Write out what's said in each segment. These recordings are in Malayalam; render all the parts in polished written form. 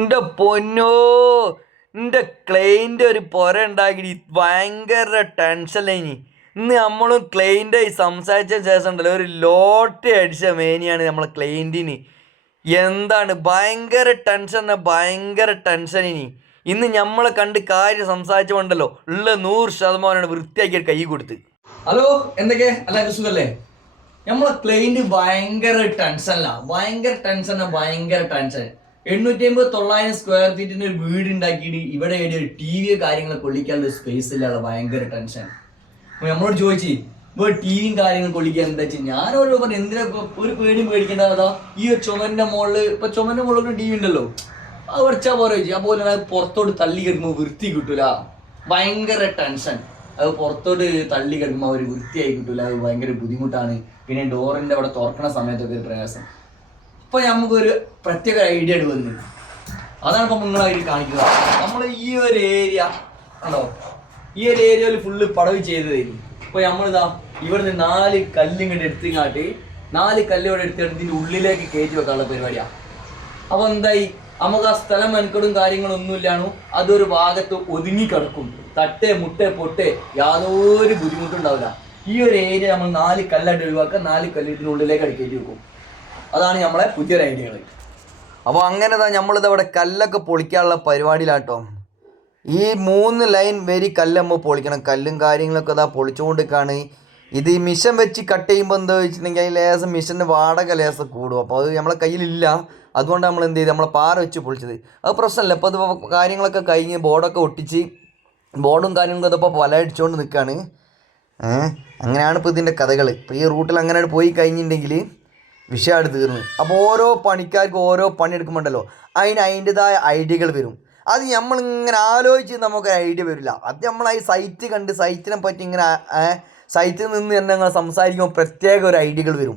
എൻ്റെ പൊന്നോ, എൻ്റെ ക്ലൈൻ്റ് ഒരു പൊര ഉണ്ടാക്കി ഭയങ്കര ടെൻഷനിലേനി. ഇന്ന് നമ്മളും ക്ലൈൻ്റായി സംസാരിച്ച ശേഷം ഉണ്ടല്ലോ ഒരു ലോട്ടറി അടിച്ച മേനിയാണ് നമ്മളെ ക്ലൈൻറ്റിന്. എന്താണ് ഭയങ്കര ടെൻഷൻ ഇനി. ഇന്ന് നമ്മളെ കണ്ട് കാര്യം സംസാരിച്ചുകൊണ്ടല്ലോ ഉള്ള 100% വൃത്തിയാക്കി കൈ കൊടുത്ത്. ഹലോ, എന്തൊക്കെ എല്ലാവർക്കും സുഖല്ലേ? നമ്മളെ ക്ലൈൻറ്റ് ഭയങ്കര ടെൻഷൻ. 850-900 സ്ക്വയർ ഫീറ്റിന് ഒരു വീട് ഉണ്ടാക്കിയിട്ട് ഇവിടെ ഒരു ടി വി കാര്യങ്ങൾ കൊള്ളിക്കാനുള്ള സ്പേസ് ഇല്ലാതെ ഭയങ്കര ടെൻഷൻ. അപ്പൊ നമ്മളോട് ചോദിച്ചു ഇപ്പോൾ ടി വിയും കാര്യങ്ങൾ കൊള്ളിക്കാൻ എന്താ വെച്ചാൽ ഞാനോട് പറഞ്ഞു എന്തിനാ ഒരു പേടിയും പേടിക്കേണ്ടതാ, ഈ ചുമരിന്റെ മുകളിൽ ഇപ്പൊ ചുമരിന്റെ മുകളിൽ ടി വി ഉണ്ടല്ലോ, അത് വെച്ചാൽ പോരെ ചോദിച്ചു. അപ്പോൾ അത് പുറത്തോട്ട് തള്ളി കിടക്കുമ്പോൾ വൃത്തി കിട്ടൂല, ഭയങ്കര ടെൻഷൻ. അത് പുറത്തോട്ട് തള്ളി കിടക്കുമ്പോൾ ഒരു വൃത്തിയായി കിട്ടൂല, അത് ഭയങ്കര ബുദ്ധിമുട്ടാണ്. പിന്നെ ഡോറിന്റെ അവിടെ തുറക്കണ സമയത്തൊക്കെ ഒരു പ്രയാസം. ഇപ്പൊ നമുക്കൊരു പ്രത്യേക ഐഡിയ വന്നു, അതാണ് ഇപ്പൊ നിങ്ങളായിട്ട് കാണിക്കുക. നമ്മൾ ഈ ഒരു ഏരിയ ഉണ്ടോ, ഈ ഒരു ഏരിയയിൽ ഫുള്ള് പടവ് ചെയ്തതായിരുന്നു. ഇപ്പൊ നമ്മളിതാ ഇവിടുന്ന് 4 കല്ലിങ്ങോട്ട് എടുത്തിങ്ങാട്ട് 4 കല്ലോടെ എടുത്തിട്ട് ഇതിന്റെ ഉള്ളിലേക്ക് കയറ്റി വെക്കാനുള്ള പരിപാടിയാണ്. അപ്പൊ എന്തായി, നമുക്ക് ആ സ്ഥലം മെനക്കെടും കാര്യങ്ങളൊന്നുമില്ലാണു, അതൊരു ഭാഗത്ത് ഒതുങ്ങി കിടക്കും. തട്ടേ മുട്ടേ പൊട്ടേ യാതൊരു ബുദ്ധിമുട്ടുണ്ടാവില്ല. ഈ ഒരു ഏരിയ നമ്മൾ 4 കല്ലായിട്ട് ഒഴിവാക്കുക, 4 കല്ല് ഇതിന്റെ ഉള്ളിലേക്ക് കയറ്റി വെക്കും. അതാണ് നമ്മളെ പുതിയൊരു ഐഡിയകൾ. അപ്പോൾ അങ്ങനെ നമ്മളിത് അവിടെ കല്ലൊക്കെ പൊളിക്കാനുള്ള പരിപാടിയിലാട്ടോ. ഈ 3 ലൈൻ വരി കല്ല് നമ്മൾ പൊളിക്കണം. കല്ലും കാര്യങ്ങളൊക്കെ ഇതാ പൊളിച്ചുകൊണ്ടിരിക്കുകയാണ്. ഇത് മിഷൻ വെച്ച് കട്ട് ചെയ്യുമ്പോൾ എന്താ വെച്ചിട്ടുണ്ടെങ്കിൽ അതിൽ ലേസം മിഷൻ്റെ വാടക ലേസം കൂടും. അപ്പോൾ അത് നമ്മളെ കയ്യിലില്ല, അതുകൊണ്ട് നമ്മൾ എന്ത് ചെയ്ത് നമ്മളെ പാറ വെച്ച് പൊളിച്ചത്. അത് പ്രശ്നമല്ല. ഇപ്പോൾ അത് കാര്യങ്ങളൊക്കെ കഴിഞ്ഞ് ബോർഡൊക്കെ ഒട്ടിച്ച് ബോർഡും കാര്യങ്ങളൊക്കെ ഇതിപ്പോൾ വല അടിച്ചുകൊണ്ട് നിൽക്കുകയാണ്. അങ്ങനെയാണ് ഇപ്പോൾ ഇതിൻ്റെ കഥകൾ. ഇപ്പോൾ ഈ റൂട്ടിൽ അങ്ങനെ പോയി കഴിഞ്ഞിട്ടുണ്ടെങ്കിൽ വിഷയമായിട്ട് തീർന്നു. അപ്പോൾ ഓരോ പണിക്കാർക്ക് ഓരോ പണിയെടുക്കുമ്പോണ്ടല്ലോ അതിൻ്റെതായ ഐഡിയകൾ വരും. അത് നമ്മളിങ്ങനെ ആലോചിച്ച് നമുക്ക് ഐഡിയ വരില്ല. അത് നമ്മൾ ഈ സൈറ്റ് കണ്ട് സൈറ്റിനെ പറ്റി ഇങ്ങനെ സൈറ്റിൽ നിന്ന് തന്നെ ഞങ്ങൾ സംസാരിക്കുമ്പോൾ പ്രത്യേക ഒരു ഐഡിയകൾ വരും.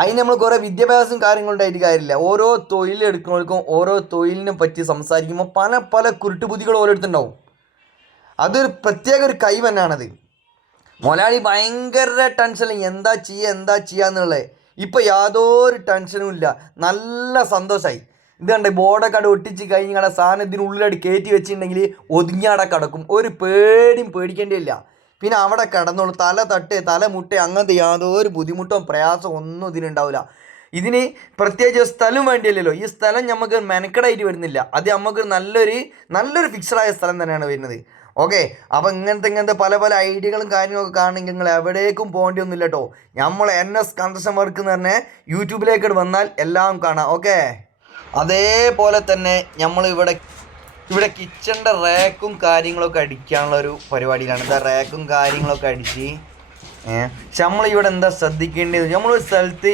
അതിന് നമ്മൾ കുറേ വിദ്യാഭ്യാസം കാര്യങ്ങളുണ്ടായിട്ട് കാര്യമില്ല. ഓരോ തൊഴിലെടുക്കുന്നവർക്കും ഓരോ തൊഴിലിനെ പറ്റി സംസാരിക്കുമ്പോൾ പല കുരുട്ടുബുദ്ധികൾ ഓരോരുത്തുണ്ടാവും. അതൊരു പ്രത്യേക ഒരു കൈ തന്നെയാണത്. മൊലാളി ഭയങ്കര ടെൻഷനിൽ എന്താ ചെയ്യുക എന്നുള്ളത്. ഇപ്പം യാതൊരു ടെൻഷനും ഇല്ല, നല്ല സന്തോഷമായി. ഇത് കണ്ടേ ബോർഡൊക്കെ അവിടെ ഒട്ടിച്ച് കഴിഞ്ഞാൽ സാധനം ഇതിനുള്ളിലായിട്ട് കയറ്റി വെച്ചിട്ടുണ്ടെങ്കിൽ ഒതുങ്ങിയാടെ കിടക്കും. ഒരു പേടിക്കേണ്ടിയില്ല. പിന്നെ അവിടെ കിടന്നോളൂ, തല തട്ടേ തല മുട്ടേ അങ്ങനത്തെ യാതൊരു ബുദ്ധിമുട്ടോ പ്രയാസമോ ഒന്നും ഇതിനുണ്ടാവില്ല. ഇതിന് പ്രത്യേകിച്ച് സ്ഥലം വേണ്ടിയല്ലോ. ഈ സ്ഥലം നമുക്ക് മെനക്കെടായിട്ട് വരുന്നില്ല, അത് നമുക്ക് നല്ലൊരു ഫിക്സഡായ സ്ഥലം തന്നെയാണ് വരുന്നത്. ഓക്കെ, അപ്പോൾ ഇങ്ങനത്തെ പല ഐഡിയകളും കാര്യങ്ങളൊക്കെ കാണണമെങ്കിൽ നിങ്ങൾ എവിടേക്കും പോകേണ്ടി ഒന്നുമില്ല കേട്ടോ. നമ്മൾ NS കൺസ്ട്രക്ഷൻ വർക്ക് എന്ന് പറഞ്ഞാൽ യൂട്യൂബിലേക്ക് വന്നാൽ എല്ലാം കാണാം. ഓക്കെ, അതേപോലെ തന്നെ നമ്മൾ ഇവിടെ കിച്ചണിൻ്റെ റാക്കും കാര്യങ്ങളൊക്കെ അടിക്കാനുള്ള ഒരു പരിപാടിയിലാണ്. എന്താ റാക്കും കാര്യങ്ങളൊക്കെ അടിച്ച് പക്ഷെ നമ്മളിവിടെ എന്താ ശ്രദ്ധിക്കേണ്ടത്, നമ്മളൊരു സ്ഥലത്ത്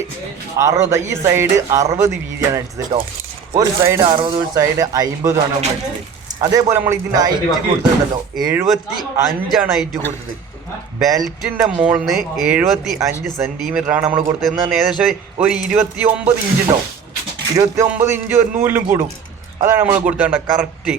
60, ഈ സൈഡ് 60 വീതിയാണ് അടിച്ചത് കേട്ടോ. ഒരു സൈഡ് 60, ഒരു സൈഡ് 50 ആണ് നമ്മൾ അടിച്ചത്. അതേപോലെ നമ്മൾ ഇതിൻ്റെ ഹൈറ്റ് കൊടുത്തിട്ടുണ്ടല്ലോ 75 ഹൈറ്റ് കൊടുത്തത്. ബെൽറ്റിൻ്റെ മുകളിൽ നിന്ന് 75 സെൻറ്റിമീറ്ററാണ് നമ്മൾ കൊടുത്തത്. എന്ന് പറഞ്ഞാൽ ഏകദേശം ഒരു 29 ഇഞ്ച് ഉണ്ടാവും. 29 ഇഞ്ച് ഒരു നൂലിലും കൂടും. അതാണ് നമ്മൾ കൊടുത്തേണ്ട കറക്റ്റ്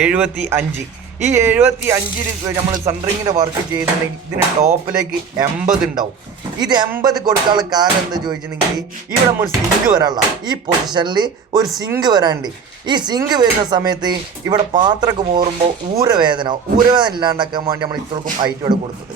75. ഈ 75 നമ്മൾ സെൻട്രിങ്ങിൻ്റെ വർക്ക് ചെയ്തിട്ടുണ്ടെങ്കിൽ ഇതിന് ടോപ്പിലേക്ക് 80 ഉണ്ടാവും. ഇത് 80 കൊടുക്കാനുള്ള കാരണം എന്താ ചോദിച്ചിട്ടുണ്ടെങ്കിൽ ഇവിടെ നമ്മൾ സിങ്ക് വരാനുള്ള ഈ പൊസിഷനിൽ ഒരു സിങ്ക് വരാനുണ്ട്. ഈ സിങ്ക് വരുന്ന സമയത്ത് ഇവിടെ പാത്രമൊക്കെ പോറുമ്പോൾ ഊരവേദന ഇല്ലാണ്ടാക്കാൻ വേണ്ടി നമ്മൾ ഇത്രക്കും ഹൈറ്റ് ഇവിടെ കൊടുത്തത്.